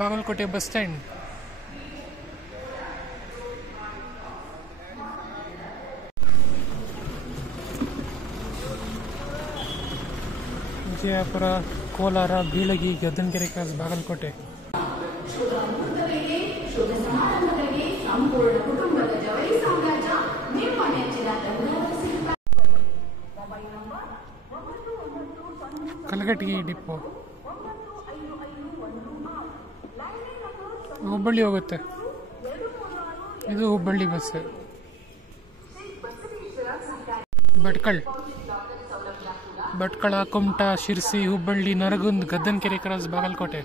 Bagalkot bus stand. Vijayapura, Kolar, Bilagi, Gaddanakere cross, Bagalkot. Kalghatgi depot, Hubballi ಹೋಗುತ್ತೆ. ಇದು Hubballi bus. Bhatkal, Kumta, Sirsi, Hubballi, Nargund, Gaddanakere cross, Bagalkot.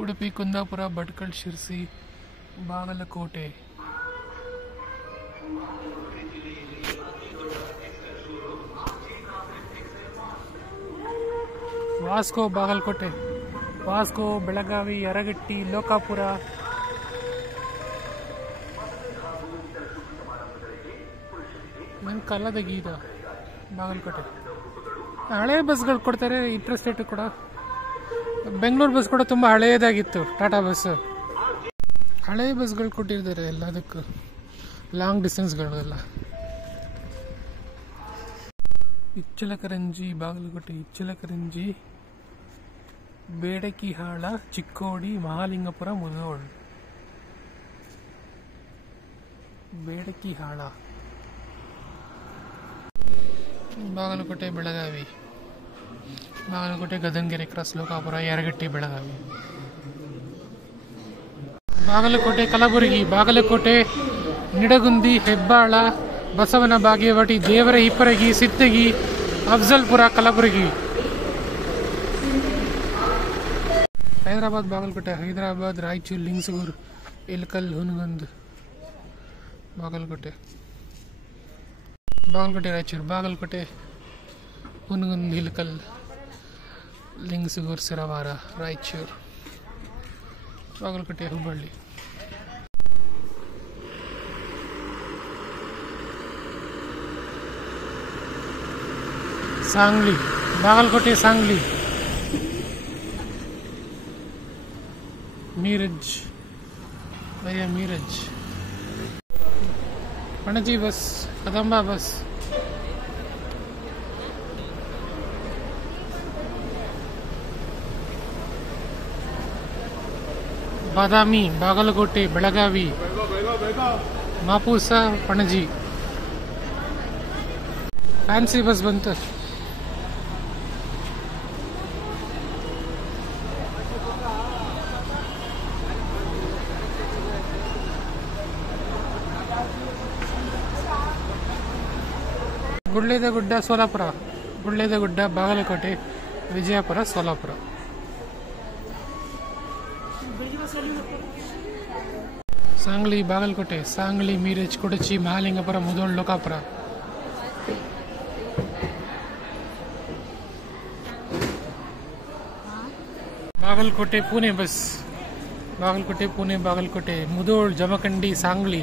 Udupi, Kundapura, Bhatkal, Sirsi, Bagalkot. Vasco, Bagalkot. Vasco, Belagavi, Yaragatti, Lokapur. ನನ್ನ ಕಾಲದ ಗೀತ ಬಾಗಲಕೋಟೆ. ಹಳೆ ಬಸ್ಗಳು ಕೊಡ್ತಾರೆ, ಇಂಟ್ರೆಸ್ಟೇಟ್ ಕೂಡ. ಬೆಂಗಳೂರು ಬಸ್ ಕೂಡ ತುಂಬ ಹಳೆಯದಾಗಿತ್ತು, ಟಾಟಾ ಬಸ್. ಹಳೆ ಬಸ್ಗಳು ಕೊಟ್ಟಿದ್ದಾರೆ ಎಲ್ಲದಕ್ಕೂ, ಲಾಂಗ್ ಡಿಸ್ಟೆನ್ಸ್ಗಳೆಲ್ಲ. ಇಚ್ಚಲಕರಂಜಿ, ಬಾಗಲಕೋಟೆ. ಇಚ್ಚಲಕರಂಜಿ, ಬೇಡಕಿಹಾಳ, ಚಿಕ್ಕೋಡಿ, ಮಹಾಲಿಂಗಪುರ, ಮುಧೋಳ್. ಬೇಡಕಿಹಾಳ, ಬಾಗಲಕೋಟೆ, ಬೆಳಗಾವಿ. ಬಾಗಲಕೋಟೆ, ಗದ್ದನಕೆರೆ ಕ್ರಾಸ್, ಲೋಕಾಪುರ, ಯರಗಟ್ಟಿ, ಬೆಳಗಾವಿ. ಬಾಗಲಕೋಟೆ, ಕಲಬುರಗಿ. ಬಾಗಲಕೋಟೆ, ನಿಡಗುಂದಿ, ಹೆಬ್ಬಾಳ, ಬಸವನ ಬಾಗೇವಾಡಿ, ದೇವರ ಹಿಪ್ಪರಗಿ, ಸಿದ್ದಗಿ, ಅಫ್ಜಲ್ಪುರ, ಕಲಬುರಗಿ. ಹೈದರಾಬಾದ್, ಬಾಗಲಕೋಟೆ. ಹೈದರಾಬಾದ್, ರಾಯಚೂರು, ಲಿಂಗಸೂರು, ಇಲ್ಕಲ್, ಹುನಗುಂದ್, ಬಾಗಲಕೋಟೆ. ಬಾಗಲಕೋಟೆ, ರಾಯಚೂರು. ಬಾಗಲಕೋಟೆ, ಹುನಗುಂದ್, ಇಲ್ಕಲ್, ಲಿಂಗಸೂರು, ಸಿರವಾರ, ರಾಯಚೂರು. ಬಾಗಲಕೋಟೆ, ಹುಬ್ಬಳ್ಳಿ. सांगली. बागलकोटे, सांगली. मीरज, भैया मीरज. पणजी बस, कदंबा बस. बादामी, बागलकोटे, बेळगावी, मापूसा, पणजी. ಫ್ಯಾನ್ಸಿ ಬಸ್ ಬಂತು. ಗುಡ್ಡ, ಸೋಲಾಪುರ. ಗುಡ್ಡ, ಬಾಗಲಕೋಟೆ, ವಿಜಯಪುರ, ಸೋಲಾಪುರ. सांगली, बागलकोटे, सांगली, मीरज, कुडची, महालिंगपुर, मुधोळ, लोकापुर. बागलकोटे, पुणे बस. बागलकोटे, पुणे, बागलकोटे, मुधोळ, जमखंडी, सांगली.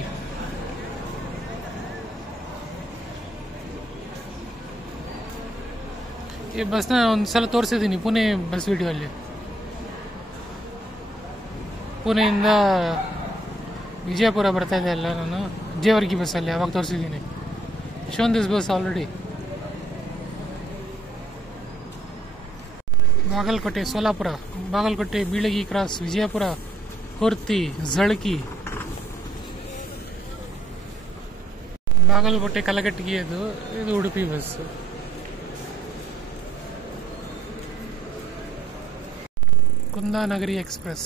ಈ ಬಸ್ನ ಒಂದ್ಸಲ ತೋರಿಸಿದ್ದೀನಿ ಪುಣೆ ಬಸ್ ವಿಡಿಯೋ ಅಲ್ಲಿ. ಪುಣೆಯಿಂದ ವಿಜಯಪುರ ಬರ್ತಾ ಇದೆ ಅಲ್ಲ, ನಾನು ಜೇವರ್ಗಿ ಬಸ್ಸಲ್ಲಿ ಅವಾಗ ತೋರಿಸಿದ್ದೀನಿ. Shown this bus already. Bagalkot, Solapur. Bagalkot, Bilagi cross, Vijayapura, Horti, Jhalki. Bagalkot, Kalghatgi. ಇದು ಉಡುಪಿ ಬಸ್. ಕುಂದಾನಗರಿ ಎಕ್ಸ್ಪ್ರೆಸ್.